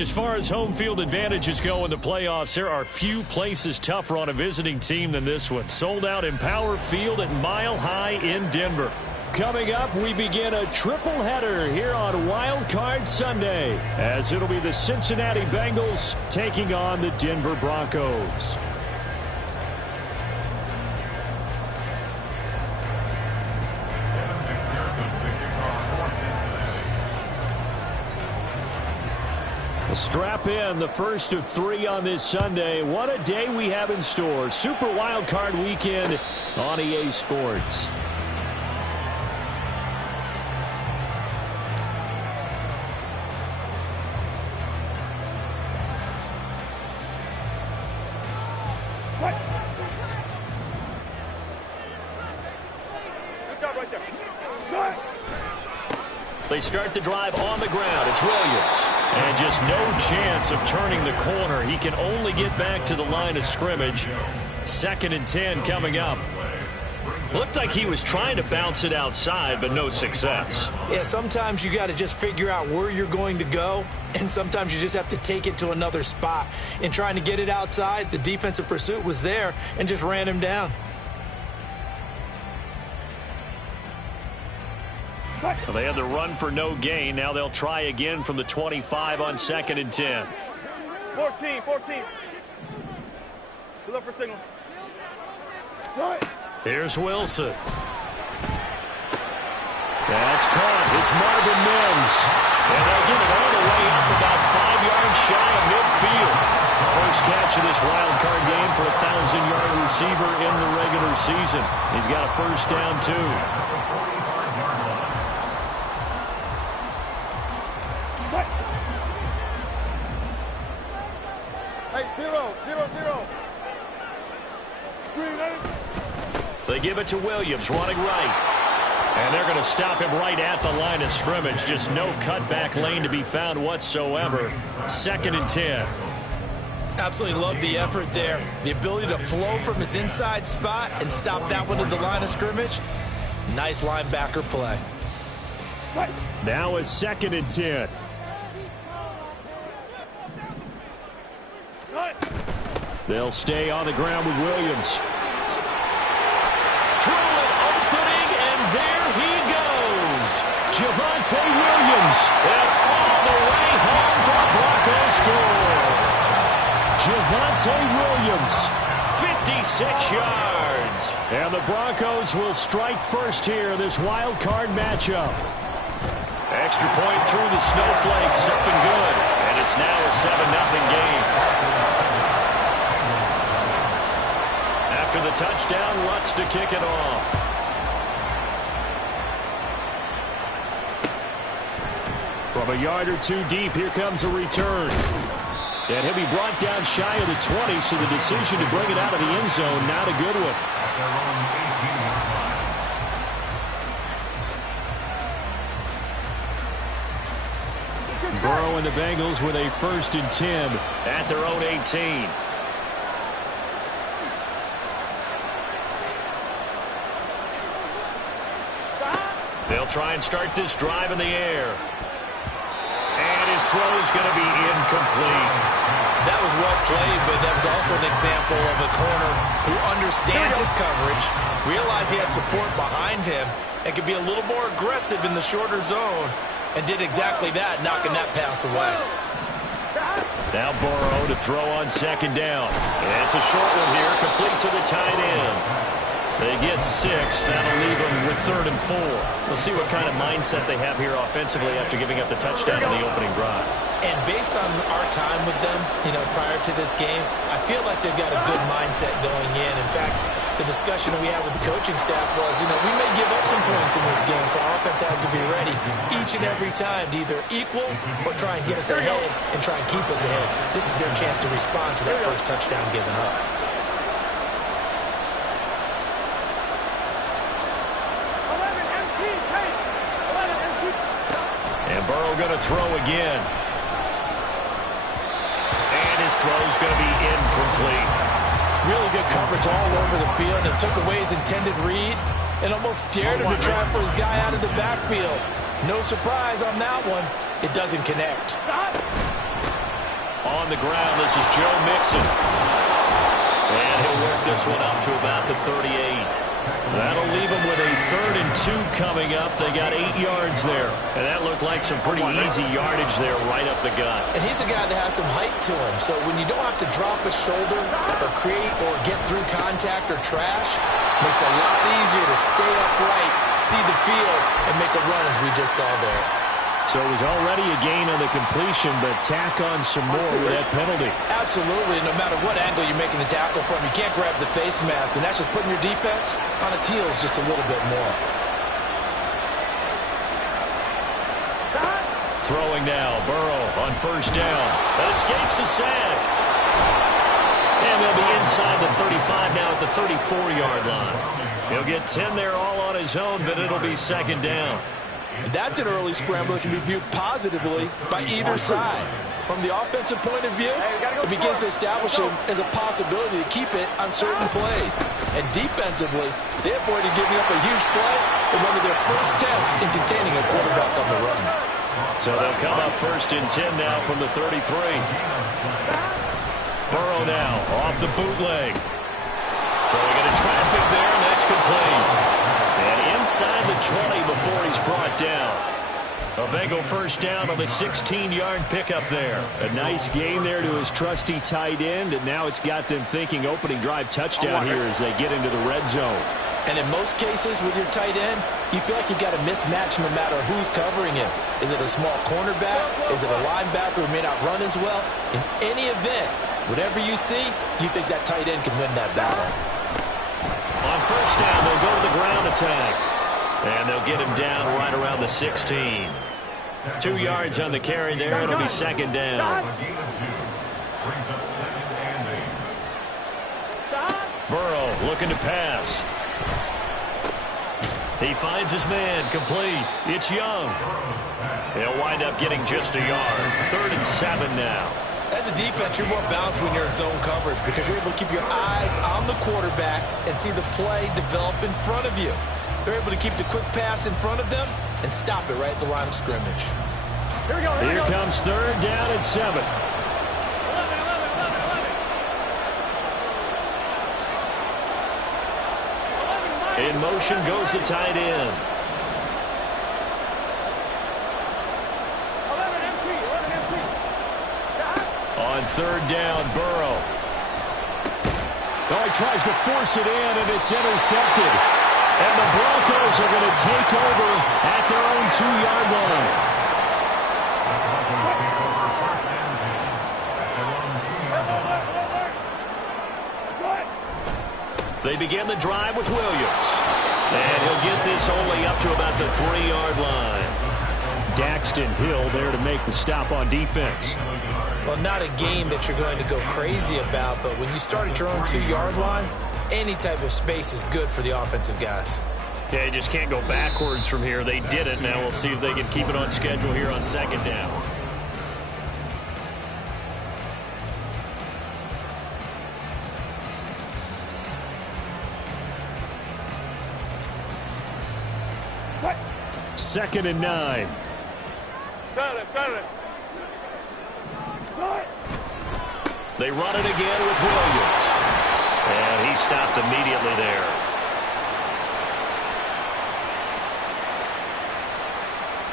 As far as home field advantages go in the playoffs, there are few places tougher on a visiting team than this one. Sold out Empower Field at Mile High in Denver. Coming up, we begin a triple header here on Wild Card Sunday, as it'll be the Cincinnati Bengals taking on the Denver Broncos. Strap in, the first of 3 on this Sunday. What a day we have in store. Super Wild Card Weekend on EA Sports. They start the drive on the ground. It's Williams. And just no chance of turning the corner. He can only get back to the line of scrimmage. 2nd and 10 coming up. Looked like he was trying to bounce it outside, but no success. Yeah, sometimes you got to just figure out where you're going to go, and sometimes you just have to take it to another spot. In trying to get it outside, the defensive pursuit was there and just ran him down. Well, they had the run for no gain. Now they'll try again from the 25 on 2nd and 10. 14. Look for signals. Here's Wilson. That's caught. It's Marvin Mims. And they'll get it all the way up about 5 yards shy of midfield. First catch of this wild card game for a 1,000-yard receiver in the regular season. He's got a first down, too. Hey, 0. They give it to Williams, running right. And they're going to stop him right at the line of scrimmage. Just no cutback lane to be found whatsoever. 2nd and 10. Absolutely love the effort there. The ability to flow from his inside spot and stop that one at the line of scrimmage. Nice linebacker play. Now it's 2nd and 10. They'll stay on the ground with Williams. Through an opening, and there he goes. Javonte Williams. And all the way home for a Broncos score. Javonte Williams, 56 yards. And the Broncos will strike first here in this wild card matchup. Extra point through the snowflakes, up and good. And it's now a 7-0 game. After the touchdown, Lutz to kick it off. From a yard or two deep, here comes a return. And he'll be brought down shy of the 20, so the decision to bring it out of the end zone, not a good one. Burrow and the Bengals with a 1st and 10 at their own 18. They'll try and start this drive in the air. And his throw is going to be incomplete. That was well played, but that was also an example of a corner who understands his coverage, realized he had support behind him, and could be a little more aggressive in the shorter zone, and did exactly that, knocking that pass away. Now Burrow to throw on 2nd down. And it's a short one here, complete to the tight end. They get 6. That'll leave them with 3rd and 4. We'll see what kind of mindset they have here offensively after giving up the touchdown on the opening drive. And based on our time with them, prior to this game, I feel like they've got a good mindset going in. In fact, the discussion that we had with the coaching staff was, we may give up some points in this game, so our offense has to be ready each and every time to either equal or try and get us ahead and try and keep us ahead. This is their chance to respond to that first touchdown given up. And Burrow going to throw again. And his throw's going to be incomplete. Really good coverage all over the field, and took away his intended read and almost dared him to try for his guy out of the backfield. No surprise on that one. It doesn't connect. On the ground, this is Joe Mixon. And he'll work this one up to about the 38. That'll leave him with a 3rd and 2 coming up. They got 8 yards there. And that looked like some pretty easy yardage there right up the gut. And he's a guy that has some height to him. So when you don't have to drop a shoulder or create or get through contact or trash, it makes it a lot easier to stay upright, see the field, and make a run as we just saw there. So it was already a gain on the completion, but tack on some more with that penalty. Absolutely. No matter what angle you're making a tackle from, you can't grab the face mask, and that's just putting your defense on its heels just a little bit more. Throwing now, Burrow on 1st down. That escapes the sack. And they'll be inside the 35 now at the 34-yard line. He'll get 10 there all on his own, but it'll be 2nd down. That's an early scramble that can be viewed positively by either side. From the offensive point of view, it begins to establish him as a possibility to keep it on certain plays. And defensively, they avoided giving up a huge play in one of their first tests in containing a quarterback on the run. So they'll come up 1st and 10 now from the 33. Burrow now off the bootleg. Throwing into traffic there, and that's complete. And inside the 20 before he's brought down. A Bengal 1st down on the 16-yard pickup there. A nice gain there to his trusty tight end, and now it's got them thinking opening drive touchdown here as they get into the red zone. And in most cases with your tight end, you feel like you've got a mismatch no matter who's covering him. Is it a small cornerback? Is it a linebacker who may not run as well? In any event, whatever you see, you think that tight end can win that battle. On 1st down, they'll go to the ground attack. And they'll get him down right around the 16. 2 yards on the carry there. It'll be 2nd down. Burrow looking to pass. He finds his man complete. It's Young. He'll wind up getting just a yard. 3rd and 7 now. As a defense, you're more balanced when you're in zone coverage because you're able to keep your eyes on the quarterback and see the play develop in front of you. They're able to keep the quick pass in front of them and stop it right at the line of scrimmage. Here we go. Here comes 3rd down and 7. In motion goes the tight end. 11 empty. On 3rd down, Burrow. Oh, he tries to force it in, and it's intercepted. And the Broncos are going to take over at their own 2-yard line. They begin the drive with Williams. And he'll get this only up to about the 3-yard line. Daxton Hill there to make the stop on defense. Well, not a game that you're going to go crazy about, but when you start at your own 2-yard line, any type of space is good for the offensive guys. Yeah, you just can't go backwards from here. They did it. Now we'll see if they can keep it on schedule here on 2nd down. What? 2nd and 9. Dale. They run it again with Williams. And he stopped immediately there.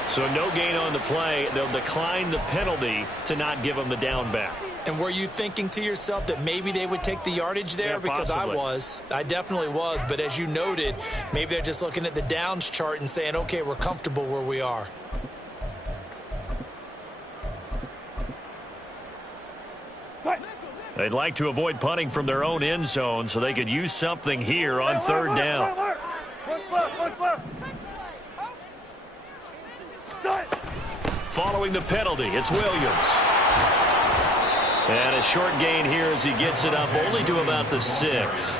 So no gain on the play. They'll decline the penalty to not give him the down back. And were you thinking to yourself that maybe they would take the yardage there? Yeah, because possibly. I definitely was. But as you noted, maybe they're just looking at the downs chart and saying, okay, we're comfortable where we are. They'd like to avoid punting from their own end zone so they could use something here on 3rd down. Following the penalty, it's Williams. And a short gain here as he gets it up only to about the 6.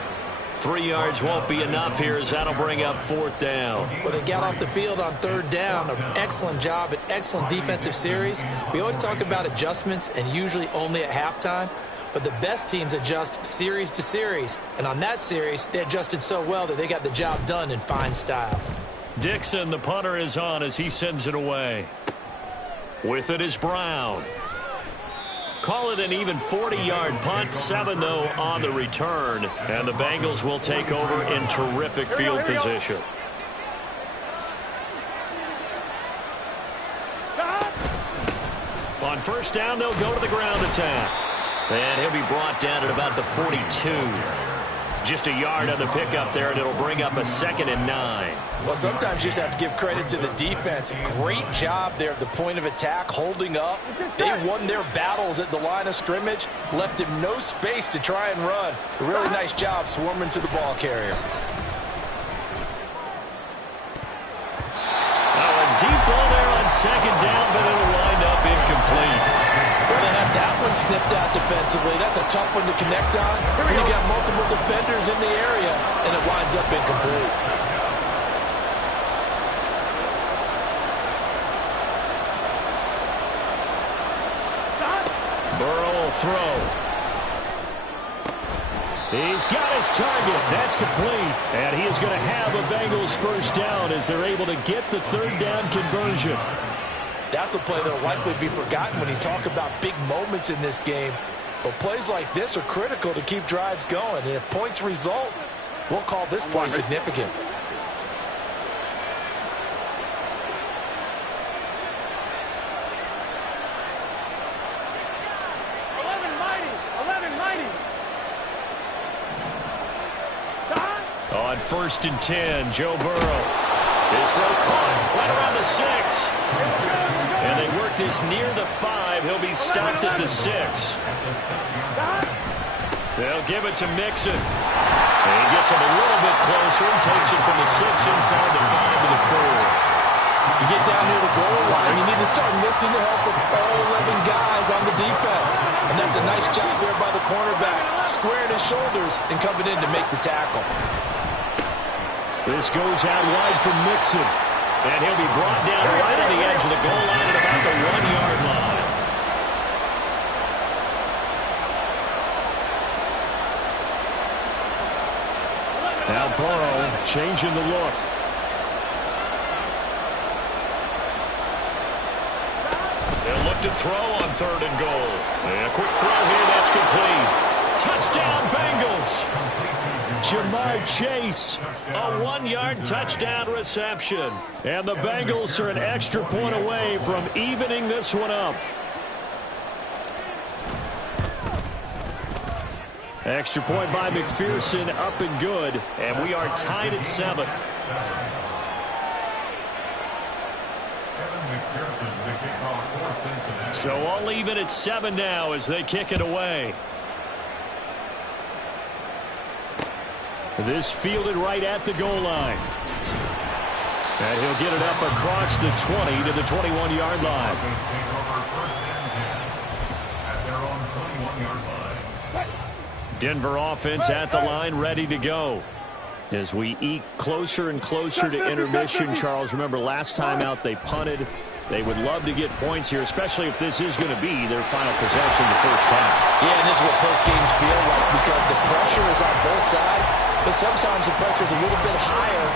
3 yards won't be enough here as that'll bring up 4th down. Well, they got off the field on 3rd down. An excellent job, an excellent defensive series. We always talk about adjustments and usually only at halftime. But the best teams adjust series to series. And on that series, they adjusted so well that they got the job done in fine style. Dixon, the punter, is on as he sends it away. With it is Brown. Call it an even 40-yard punt, 7 though on the return, and the Bengals will take over in terrific field position. On first down, they'll go to the ground attack. And he'll be brought down at about the 42. Just a yard on the pickup there, and it'll bring up a 2nd and 9. Well, sometimes you just have to give credit to the defense. Great job there at the point of attack, holding up. They won their battles at the line of scrimmage, left him no space to try and run. A really nice job swarming to the ball carrier. A deep ball there on 2nd down, but it'll wind up incomplete. Well, they have that one snipped out defensively. That's a tough one to connect on when you got multiple defenders in the area, and it winds up incomplete. Burrow will throw. He's got his target. That's complete. And he is going to have a Bengals first down as they're able to get the 3rd down conversion. That's a play that will likely be forgotten when you talk about big moments in this game. But plays like this are critical to keep drives going. And if points result, we'll call this play significant. On 1st and 10, Joe Burrow. His throw caught right around the 6. And they work this near the 5. He'll be stopped at the 6. They'll give it to Mixon. And he gets him a little bit closer and takes it from the 6 inside the 5 to the 4. You get down near the goal line, you need to start enlisting the help of all 11 guys on the defense. And that's a nice job there by the cornerback, squaring his shoulders and coming in to make the tackle. This goes out wide from Mixon. And he'll be brought down right on the edge of the goal line at about the 1-yard line. Now Burrow changing the look. They'll look to throw on 3rd and goal. And a quick throw here, that's complete. Touchdown Bengals. Jamar Chase, a 1-yard touchdown reception. And the Bengals are an extra point away from evening this one up. Extra point by McPherson, up and good. And we are tied at 7. So all even at 7 now as they kick it away. This fielded right at the goal line. And he'll get it up across the 20 to the 21-yard line. Denver offense at the line, ready to go. As we eke closer and closer to intermission, Charles, remember last time out they punted. They would love to get points here, especially if this is going to be their final possession the first half. Yeah, and this is what close games feel like because the pressure is on both sides, but sometimes the pressure is a little bit higher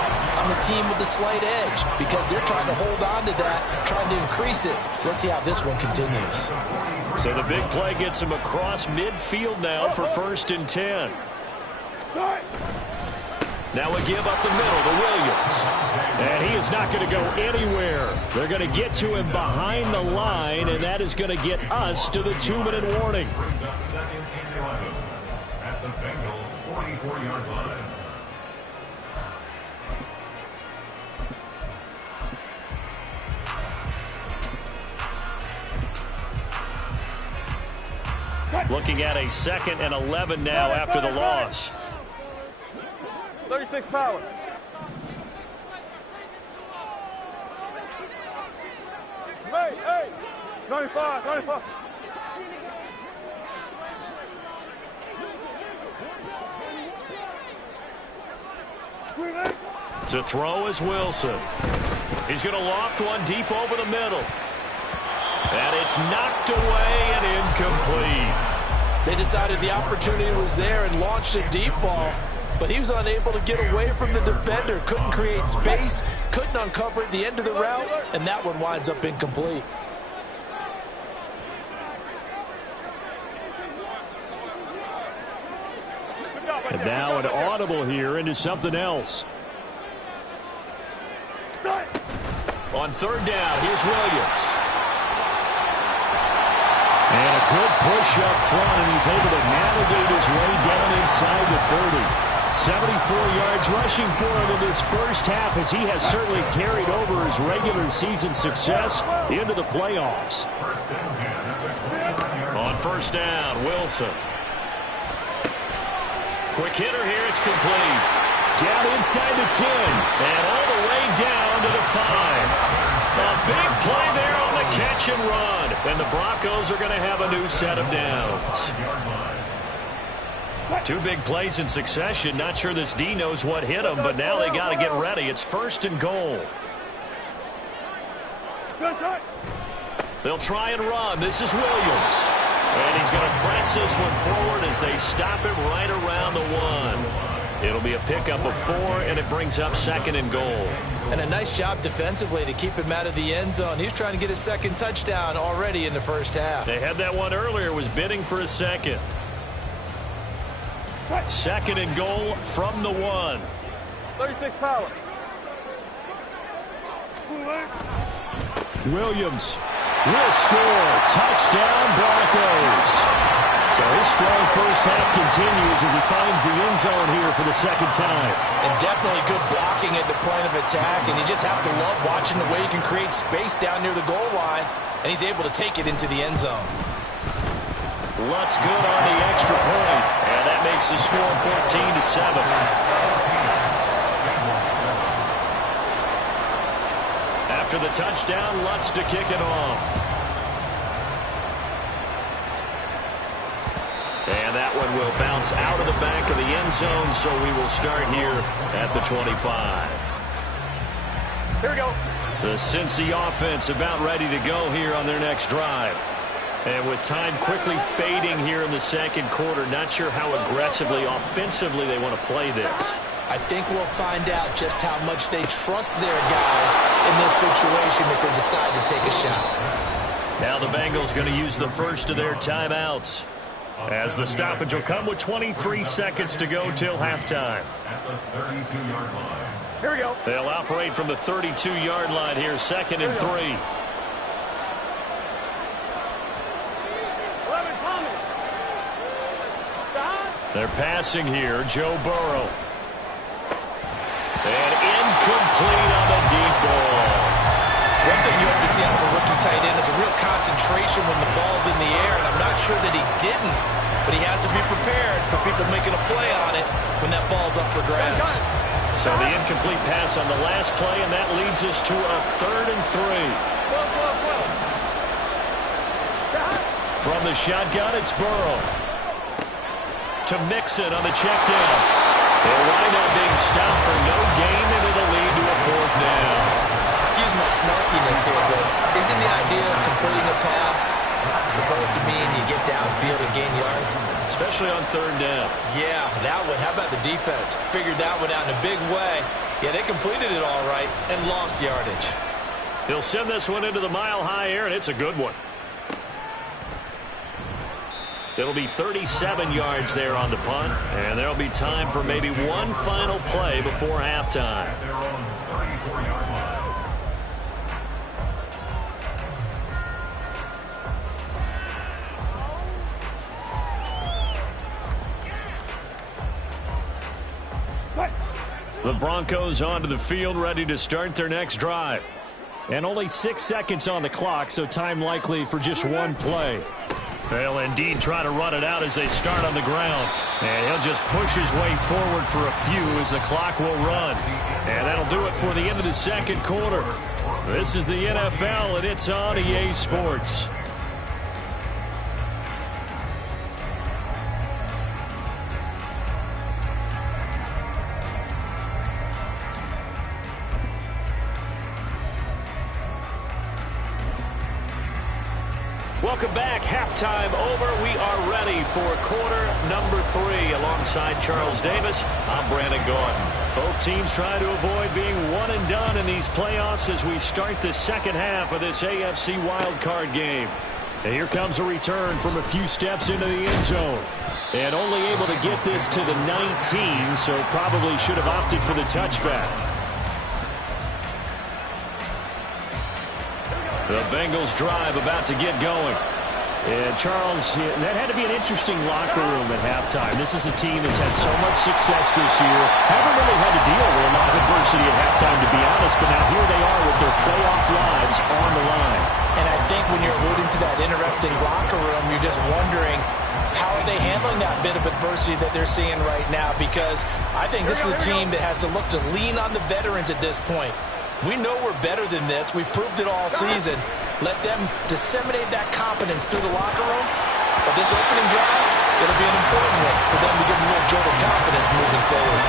on the team with the slight edge because they're trying to hold on to that, trying to increase it. Let's see how this one continues. So the big play gets him across midfield now for 1st and 10. Now a give up the middle to Williams. And he is not going to go anywhere. They're going to get to him behind the line, and that is going to get us to the 2-minute warning. Brings up 2nd and 11 at the Bengals' 44-yard line. Looking at a 2nd and 11 now after the loss. 36 power. Hey, 95. To throw is Wilson. He's going to loft one deep over the middle. And it's knocked away and incomplete. They decided the opportunity was there and launched a deep ball, but he was unable to get away from the defender, couldn't create space, couldn't uncover at the end of the route, and that one winds up incomplete. And now an audible here into something else. On third down, here's Williams. And a good push up front, and he's able to navigate his way down inside the 30. 74 yards rushing for him in this first half, as he has certainly carried over his regular season success into the playoffs. On first down, Wilson. Quick hitter here, it's complete. Down inside the 10, and all the way down to the 5. A big play there on the catch and run, and the Broncos are going to have a new set of downs. Two big plays in succession. Not sure this D knows what hit him, but now they got to get ready. It's first and goal. They'll try and run. This is Williams. And he's going to press this one forward as they stop him right around the 1. It'll be a pickup of 4, and it brings up second and goal. And a nice job defensively to keep him out of the end zone. He was trying to get his second touchdown already in the first half. They had that one earlier, was bidding for a second. Second and goal from the 1. 36 power. Williams will score. Touchdown, Broncos. So his strong first half continues as he finds the end zone here for the second time. And definitely good blocking at the point of attack. And you just have to love watching the way he can create space down near the goal line. And he's able to take it into the end zone. Lutz good on the extra point. And that makes the score 14-7. After the touchdown, Lutz to kick it off. And that one will bounce out of the back of the end zone, so we will start here at the 25. Here we go. The Cincy offense about ready to go here on their next drive. And with time quickly fading here in the second quarter, not sure how aggressively, offensively they want to play this. I think we'll find out just how much they trust their guys in this situation if they decide to take a shot. Now the Bengals going to use the first of their timeouts, as the stoppage will come with 23 seconds to go till halftime. At the 32-yard line. Here we go. They'll operate from the 32-yard line here, second and 3. 11, Tommy. They're passing here, Joe Burrow. And incomplete on the deep ball. One thing you have to see out of a rookie tight end is a real concentration when the ball's in the air, and I'm not sure that he didn't, but he has to be prepared for people making a play on it when that ball's up for grabs. So the incomplete pass on the last play, and that leads us to a 3rd and 3. From the shotgun, it's Burrow. To Mixon on the check down. They'll wind up being stopped for no gain into the lead to a 4th down. Excuse my snarkiness here, but isn't the idea of completing a pass supposed to mean you get downfield and gain yards? Especially on 3rd down. Yeah, that one. How about the defense? Figured that one out in a big way. Yeah, they completed it all right and lost yardage. He'll send this one into the mile-high air, and it's a good one. It'll be 37 yards there on the punt, and there'll be time for maybe one final play before halftime. At their own 34-yard line. The Broncos onto the field, ready to start their next drive. And only 6 seconds on the clock, so time likely for just one play. They'll indeed try to run it out as they start on the ground. And he'll just push his way forward for a few as the clock will run. And that'll do it for the end of the second quarter. This is the NFL, and it's on EA Sports. Welcome back. Halftime over. We are ready for quarter number 3. Alongside Charles Davis, I'm Brandon Gordon. Both teams trying to avoid being one and done in these playoffs as we start the second half of this AFC wildcard game. And here comes a return from a few steps into the end zone. And only able to get this to the 19, so probably should have opted for the touchback. The Bengals drive about to get going. And Charles, that had to be an interesting locker room at halftime. This is a team that's had so much success this year. Haven't really had to deal with a lot of adversity at halftime, to be honest. But now here they are with their playoff lives on the line. And I think when you're alluding to that interesting locker room, you're just wondering how are they handling that bit of adversity that they're seeing right now? Because I think this is a team that has to look to lean on the veterans at this point. We know we're better than this. We've proved it all season. Let them disseminate that confidence through the locker room. But this opening drive, it'll be an important one for them to give them a little jolt of confidence moving forward.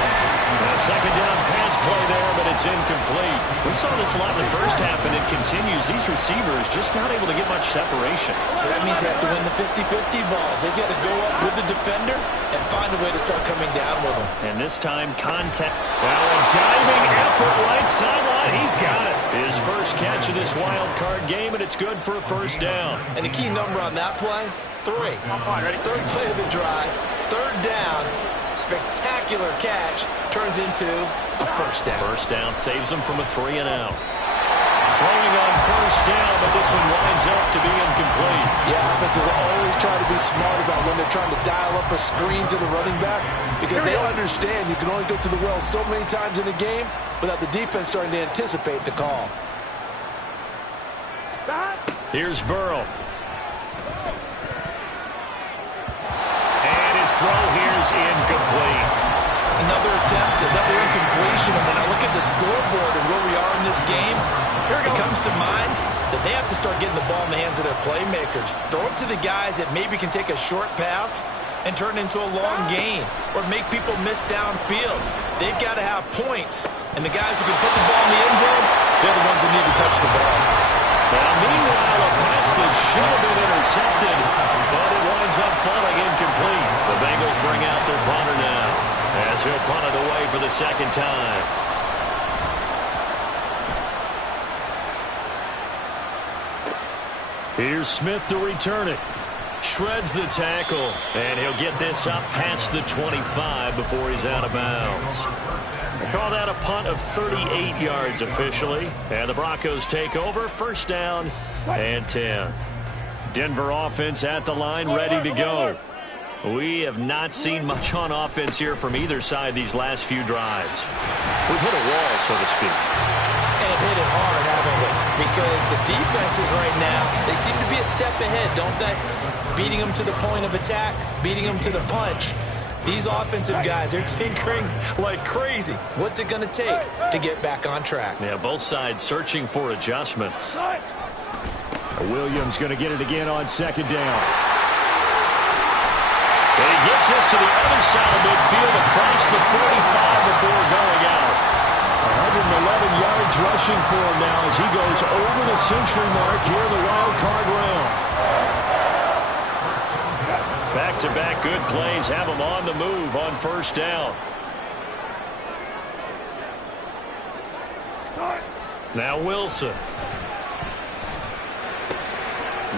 A second down pass play there, but it's incomplete. We saw this a lot in the first half, and it continues. These receivers just not able to get much separation. So that means they have to win the 50-50 balls. They've got to go up with the defender and find a way to start coming down with them. And this time, contact. Well, a diving effort right sideline. He's got it. His first catch of this wild card game, and it's good for a first down. And the key number on that play, 3. Third play of the drive, third down. Spectacular catch turns into a first down. First down saves them from a 3-and-out. Throwing on first down, but this one winds up to be incomplete. Yeah, offenses always try to be smart about when they're trying to dial up a screen to the running back because they understand you can only go to the well so many times in a game without the defense starting to anticipate the call. Here's Burrow. And his throw here's incomplete. Another attempt, another incompletion. And when I look at the scoreboard and where we are in this game, it comes to mind that they have to start getting the ball in the hands of their playmakers. Throw it to the guys that maybe can take a short pass and turn it into a long gain or make people miss downfield. They've got to have points. And the guys who can put the ball in the end zone, they're the ones that need to touch the ball. Now, meanwhile, a pass that should have been intercepted, but it winds up falling incomplete. The Bengals bring out their punter now as he'll punt it away for the second time. Here's Smith to return it. Shreds the tackle, and he'll get this up past the 25 before he's out of bounds. They call that a punt of 38 yards officially, and the Broncos take over, first down and 10. Denver offense at the line, ready to go. We have not seen much on offense here from either side these last few drives. We've hit a wall, so to speak. And hit it hard, haven't we? Because the defenses right now, they seem to be a step ahead, don't they? Beating them to the point of attack, beating them to the punch. These offensive guys, they're tinkering like crazy. What's it going to take to get back on track? Yeah, both sides searching for adjustments. Williams going to get it again on second down. And he gets this to the other side of midfield across the 45 before going out. 111 yards rushing for him now as he goes over the century mark here in the wild card round. Back-to-back good plays have him on the move on first down. Now Wilson.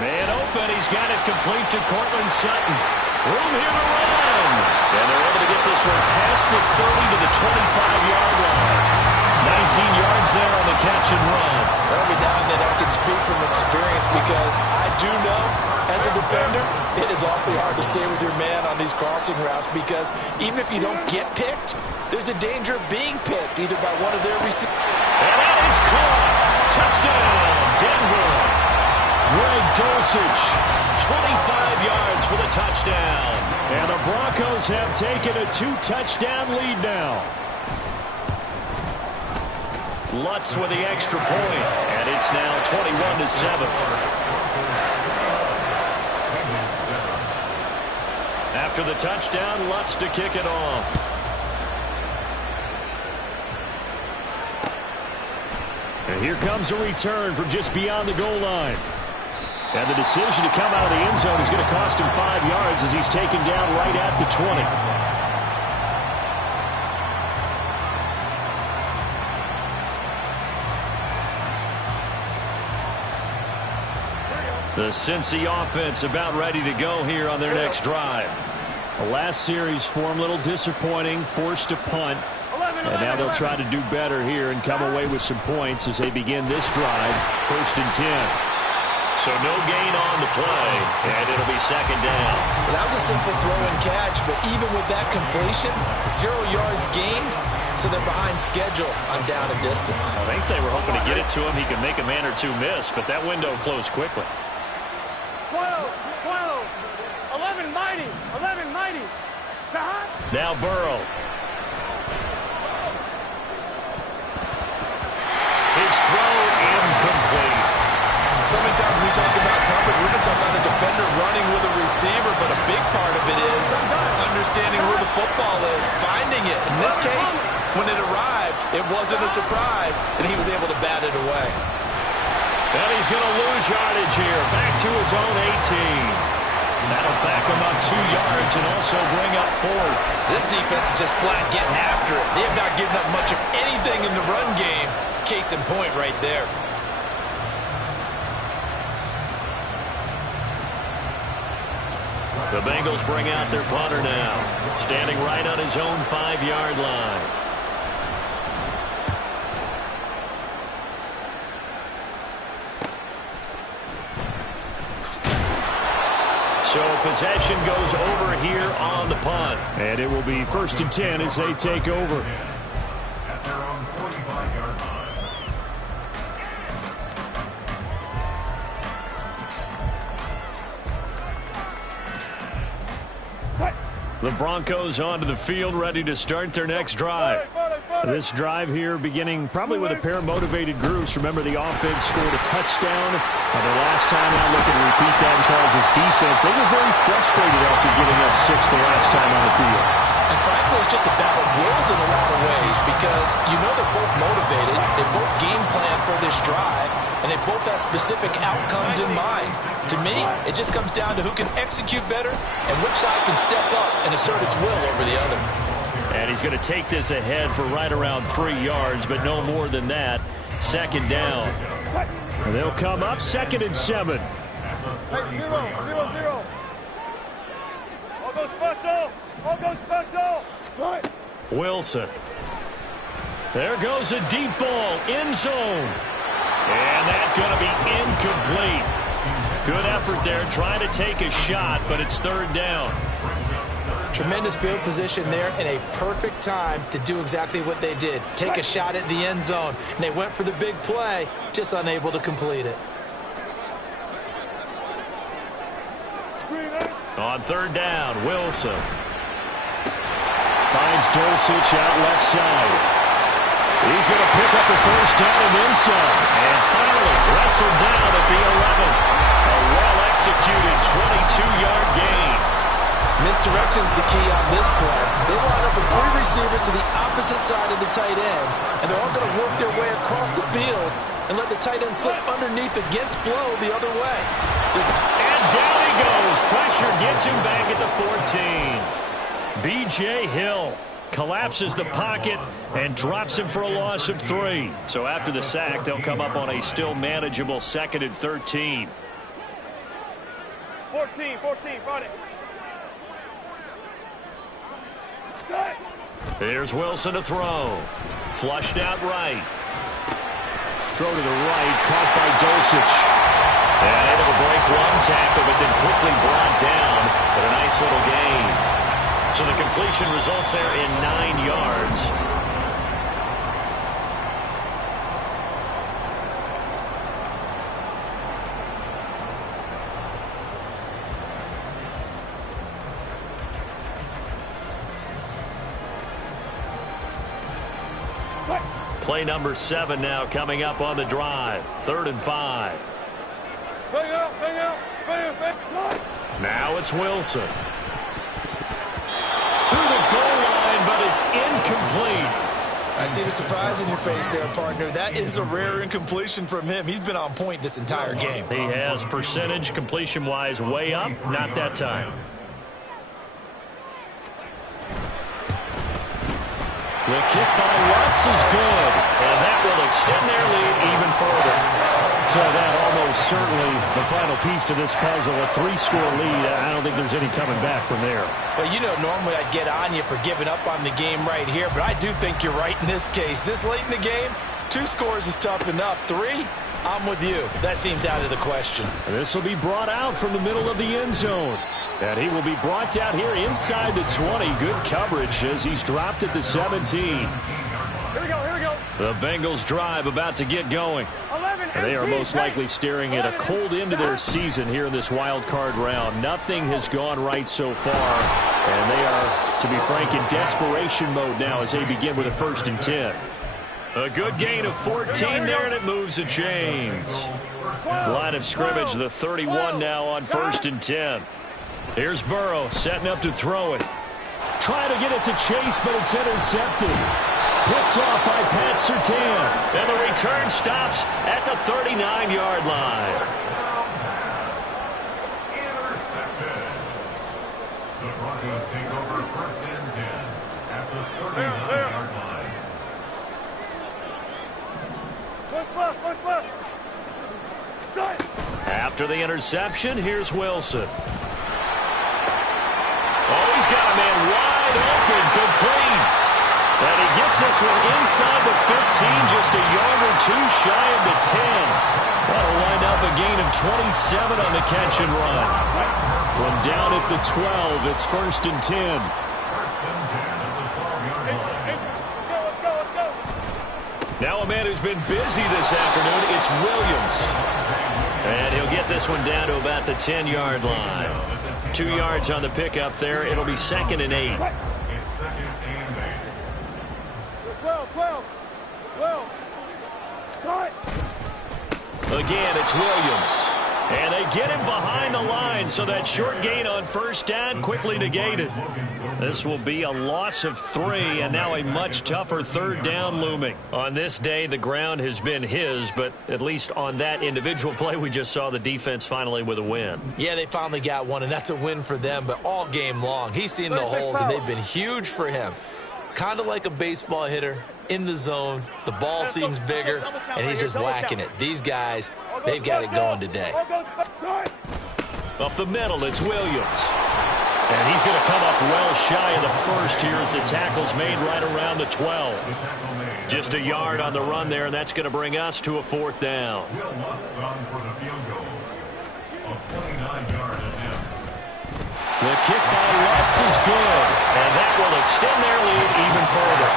Man open, he's got it complete to Cortland Sutton. Room here to run. And they're able to get this one past the 30 to the 25-yard line. 19 yards there on the catch and run. Every now and then I can speak from experience because I do know, as a defender, it is awfully hard to stay with your man on these crossing routes because even if you don't get picked, there's a danger of being picked either by one of their receivers. And that is caught. Touchdown, Denver. Greg Dulcich, 25 yards for the touchdown. And the Broncos have taken a 2-touchdown lead now. Lutz with the extra point, and it's now 21-7. After the touchdown, Lutz to kick it off. And here comes a return from just beyond the goal line. And the decision to come out of the end zone is going to cost him 5 yards as he's taken down right at the 20. The Cincy offense about ready to go here on their next drive. The last series for him, a little disappointing, forced a punt. And now they'll try to do better here and come away with some points as they begin this drive. 1st and 10. So no gain on the play, and it'll be 2nd down. Well, that was a simple throw and catch, but even with that completion, 0 yards gained, so they're behind schedule on down and distance. I think they were hoping to get it to him. He could make a man or two miss, but that window closed quickly. 12, 11 mighty. Now Burrow. His throw incomplete. So many times when we talk about coverage, we're just talking about a defender running with a receiver, but a big part of it is understanding where the football is, finding it. In this case, when it arrived, it wasn't a surprise, and he was able to bat it away. And he's going to lose yardage here, back to his own 18. That'll back him up 2 yards and also bring up 4th. This defense is just flat getting after it. They have not given up much of anything in the run game. Case in point right there. The Bengals bring out their punter now, standing right on his own 5-yard line. So possession goes over here on the punt. And it will be 1st and 10 as they take over. At their own 45-yard line. The Broncos onto the field, ready to start their next drive. This drive here beginning probably with a pair of motivated groups. Remember, the offense scored a touchdown the last time out. Looking to repeat that in Charles' defense. They were very frustrated after giving up 6 the last time on the field. And frankly, it's just a battle of wills in a lot of ways because you know they're both motivated. They both game plan for this drive, and they both have specific outcomes in mind. To me, it just comes down to who can execute better and which side can step up and assert its will over the other. And he's going to take this ahead for right around 3 yards, but no more than that. 2nd down. And they'll come up 2nd and 7. Hey, 0. All goes special. Right. Wilson. There goes a deep ball, end zone. And that's going to be incomplete. Good effort there, trying to take a shot, but it's 3rd down. Tremendous field position there and a perfect time to do exactly what they did. Take a shot at the end zone. And they went for the big play, just unable to complete it. On 3rd down, Wilson. Finds Dulcich out left side. He's going to pick up the 1st down and then some. And finally wrestled down at the 11. A well-executed 22-yard gain. Misdirection's the key on this play. They line up with 3 receivers to the opposite side of the tight end, and they're all going to work their way across the field and let the tight end slip underneath against flow the other way. And down he goes. Pressure gets him back at the 14. B.J. Hill collapses the pocket and drops him for a loss of 3. So after the sack, they'll come up on a still manageable 2nd and 13. 14, run it. Here's Wilson to throw. Flushed out right. Throw to the right, caught by Dulcich. And able to break 1 tackle, but then quickly brought down. But a nice little gain. So the completion results there in 9 yards. Play number 7 now coming up on the drive. 3rd and 5. Bring out. Now it's Wilson. To the goal line, but it's incomplete. I see the surprise in your face there, partner. That is a rare incompletion from him. He's been on point this entire game. He has percentage completion-wise way up, not that time. The kick by Watts is good, and that will extend their lead even further. that almost certainly the final piece to this puzzle. A 3-score lead. I don't think there's any coming back from there. Well, you know, normally I'd get on you for giving up on the game right here, but I do think you're right in this case. This late in the game, 2 scores is tough enough. 3, I'm with you. That seems out of the question. And this will be brought out from the middle of the end zone. And he will be brought down here inside the 20. Good coverage as he's dropped at the 17. Here we go, here we go. The Bengals drive about to get going. 11, They are most likely staring at a cold end to their season here in this wild card round. Nothing has gone right so far, and they are, to be frank, in desperation mode now as they begin with a 1st and 10. A good gain of 14 there, and it moves the chains. Line of scrimmage, the 31 now on 1st and 10. Here's Burrow setting up to throw it. Trying to get it to Chase, but it's intercepted. Picked off by Pat Surtain. And the return stops at the 39-yard line. Intercepted. The Broncos take over 1st and 10 at the 39-yard line. Look left. Strike. After the interception, here's Wilson. Oh, he's got a man wide open, complete. And he gets this one inside the 15, just a yard or 2 shy of the 10. That'll wind up a gain of 27 on the catch and run. From down at the 12, it's 1st and 10. 1st and 10 at the 12-yard line. Let's go. Now a man who's been busy this afternoon, it's Williams. And he'll get this one down to about the 10-yard line. 2 yards on the pickup there. It'll be 2nd and 8. It's 2nd and 8. 12. Strike. Again, it's Williams. And they get him behind the line, so that short gain on 1st down quickly negated. This will be a loss of 3, and now a much tougher 3rd down looming. On this day, the ground has been his, but at least on that individual play, we just saw the defense finally with a win. Yeah, they finally got one, and that's a win for them, but all game long, he's seen the holes, and they've been huge for him. Kind of like a baseball hitter in the zone. The ball seems bigger, and he's just whacking it. These guys, they've got it going today. Up the middle, it's Williams. And he's going to come up well shy of the 1st here as the tackle's made right around the 12. Just a yard on the run there, and that's going to bring us to a 4th down. Will Lutz on for the field goal. A 29-yard attempt. The kick by Lutz is good, and that will extend their lead even further.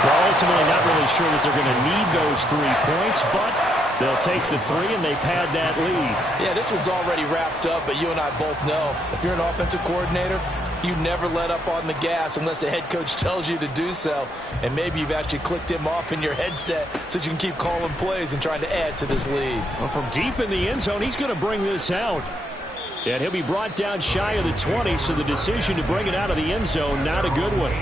Well, ultimately not really sure that they're going to need those 3 points, but they'll take the 3 and they pad that lead. Yeah, this one's already wrapped up, but you and I both know if you're an offensive coordinator, you never let up on the gas unless the head coach tells you to do so. And maybe you've actually clicked him off in your headset so you can keep calling plays and trying to add to this lead. Well, from deep in the end zone, he's going to bring this out. And he'll be brought down shy of the 20, so the decision to bring it out of the end zone, not a good one.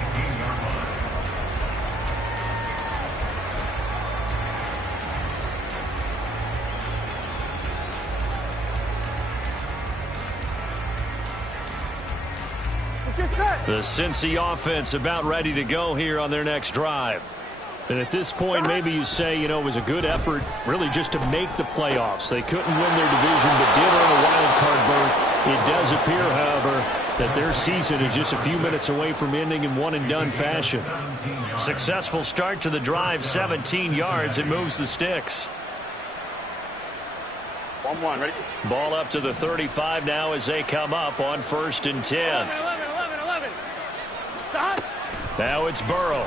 The Cincy offense about ready to go here on their next drive. And at this point, maybe you say, you know, it was a good effort really just to make the playoffs. They couldn't win their division, but did earn a wild card berth. It does appear, however, that their season is just a few minutes away from ending in one-and-done fashion. Successful start to the drive, 17 yards. It moves the sticks. 1-1, ready? Ball up to the 35 now as they come up on 1st and 10. 11. Stop. Now it's Burrow.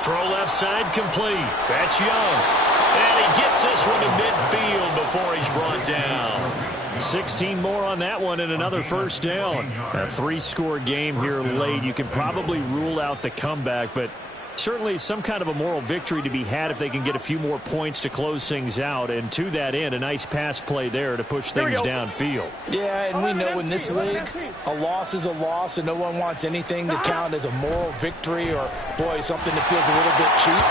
Throw left side complete. That's Young. And he gets this one to midfield before he's brought down. 16 more on that one and another 1st down. A 3-score game here late. You can probably rule out the comeback, but certainly some kind of a moral victory to be had if they can get a few more points to close things out. And to that end, a nice pass play there to push things downfield. Yeah, and we know in this league, a loss is a loss, and no one wants anything to count as a moral victory or, boy, something that feels a little bit cheap.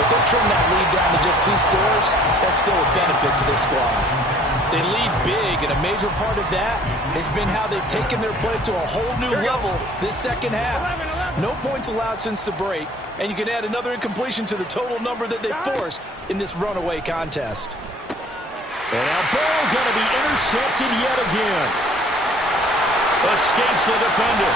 But they'll trim that lead down to just 2 scores. That's still a benefit to this squad. They lead big, and a major part of that has been how they've taken their play to a whole new level this second half. No points allowed since the break, and you can add another incompletion to the total number that they forced in this runaway contest. And now Burrow going to be intercepted yet again. Escapes the defender.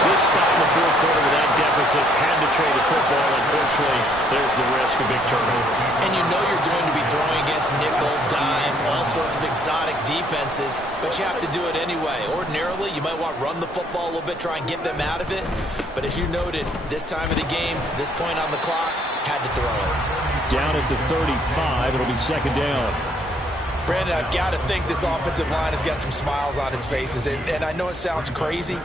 This spot in the fourth quarter with that deficit had to throw the football. Unfortunately, there's the risk of big turnover. And you know you're going to be throwing against nickel, dime, all sorts of exotic defenses, but you have to do it anyway. Ordinarily, you might want to run the football a little bit, try and get them out of it. But as you noted, this time of the game, this point on the clock, had to throw it. Down at the 35, it'll be second down. Brandon, I've got to think this offensive line has got some smiles on its faces. And I know it sounds crazy,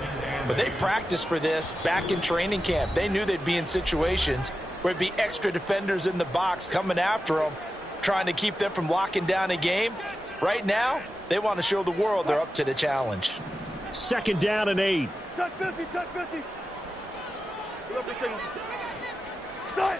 but they practiced for this back in training camp. They knew they'd be in situations where it'd be extra defenders in the box coming after them, trying to keep them from locking down a game. Right now, they want to show the world they're up to the challenge. Second down and 8. Touch 50, touch 50. Start.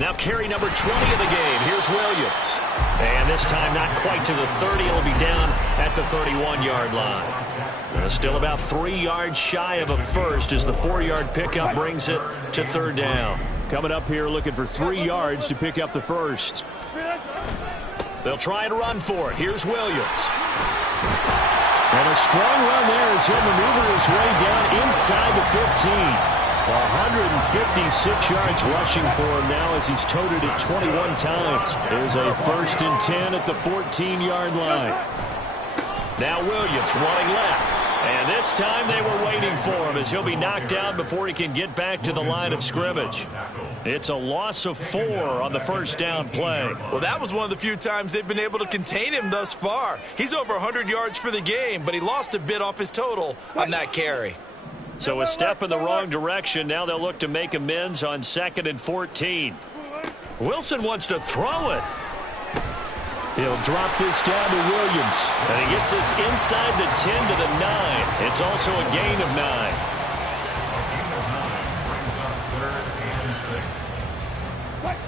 Now carry number 20 of the game. Here's Williams. And this time not quite to the 30. It'll be down at the 31-yard line. Still about 3 yards shy of a first as the 4-yard pickup brings it to third down. Coming up here looking for 3 yards to pick up the first. They'll try and run for it. Here's Williams. And a strong run there as he'll maneuver his way down inside the 15. 156 yards rushing for him now as he's toted it 21 times. There's a 1st and 10 at the 14-yard line. Now Williams running left. And this time they were waiting for him as he'll be knocked down before he can get back to the line of scrimmage. It's a loss of 4 on the first down play. Well, that was one of the few times they've been able to contain him thus far. He's over 100 yards for the game, but he lost a bit off his total on that carry. So a step in the wrong direction. Now they'll look to make amends on 2nd and 14. Wilson wants to throw it. He'll drop this down to Williams. And he gets this inside the 10 to the 9. It's also a gain of 9.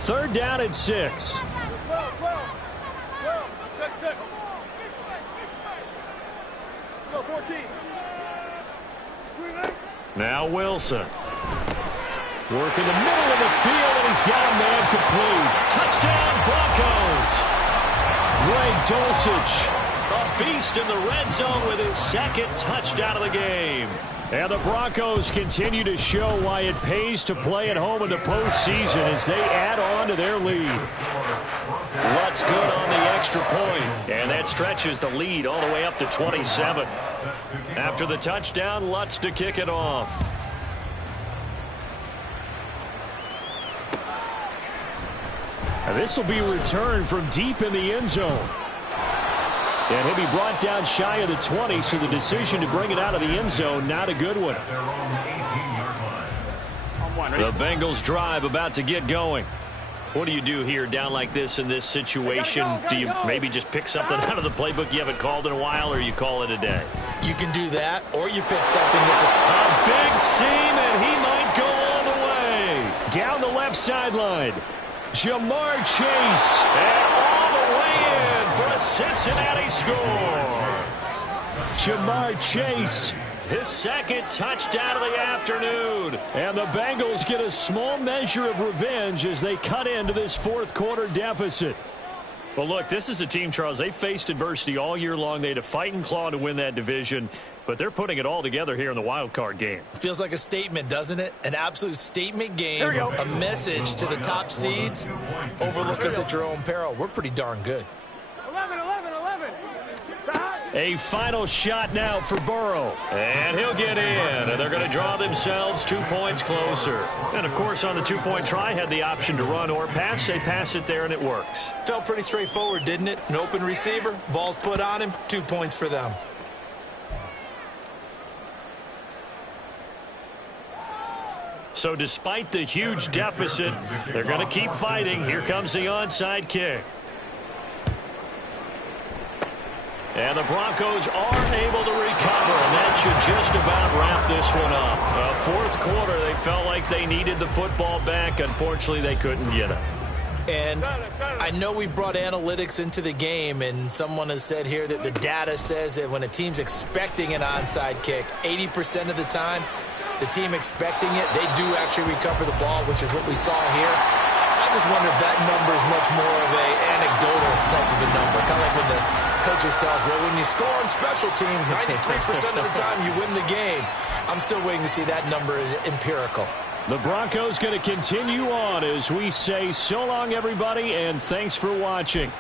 Third down and 6. Go, 14. Now Wilson. Working the middle of the field, and he's got a man complete. Touchdown, Broncos. Greg Dulcich, a beast in the red zone with his 2nd touchdown of the game. And the Broncos continue to show why it pays to play at home in the postseason as they add on to their lead. Lutz good on the extra point, and that stretches the lead all the way up to 27. After the touchdown, Lutz to kick it off. And this will be returned from deep in the end zone. And he'll be brought down shy of the 20, so the decision to bring it out of the end zone, not a good one. The Bengals drive about to get going. What do you do here down like this in this situation? Do you maybe just pick something out of the playbook you haven't called in a while, or you call it a day? You can do that, or you pick something that's a big seam, and he might go all the way. Down the left sideline. Ja'Marr Chase. And all the way in for a Cincinnati score. Ja'Marr Chase. His 2nd touchdown of the afternoon. And the Bengals get a small measure of revenge as they cut into this 4th quarter deficit. Well, look, this is a team, Charles. They faced adversity all year long. They had to fight and claw to win that division, but they're putting it all together here in the wild card game. Feels like a statement, doesn't it? An absolute statement game, a message to the top seeds. Overlook us at your own peril. We're pretty darn good. 11. A final shot now for Burrow. And he'll get in. And they're going to draw themselves 2 points closer. And, of course, on the 2-point try, had the option to run or pass. They pass it there, and it works. Felt pretty straightforward, didn't it? An open receiver, ball's put on him, 2 points for them. So despite the huge deficit, they're going to keep fighting. Here comes the onside kick. And the Broncos are able to recover, and that should just about wrap this one up. 4th quarter, they felt like they needed the football back. Unfortunately, they couldn't get it. And I know we brought analytics into the game, and someone has said here that the data says that when a team's expecting an onside kick, 80% of the time, the team expecting it, they do actually recover the ball, which is what we saw here. I just wonder if that number is much more of an anecdotal type of a number. Kind of like when the coaches tell us, well, when you score on special teams, 93% of the time you win the game. I'm still waiting to see that number is empirical. The Broncos going to continue on as we say so long, everybody, and thanks for watching.